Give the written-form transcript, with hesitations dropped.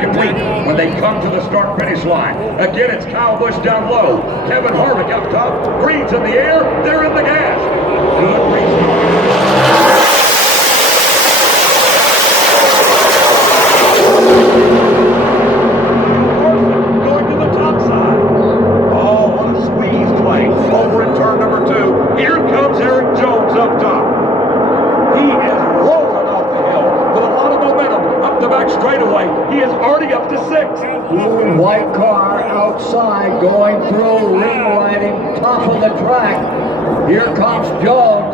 Complete when they come to the start-finish line. Again, it's Kyle Busch down low. Kevin Harvick up top. Green's in the air. They're in the gas. Good restart. Going to the top side. Oh, what a squeeze play. Over in turn number 2. Here comes Eric Jones up top. He is rolling off the hill with a lot of momentum up the back straightaway. He is already up to 6. Blue and white car outside going through, ring lighting, top of the track. Here comes Jones.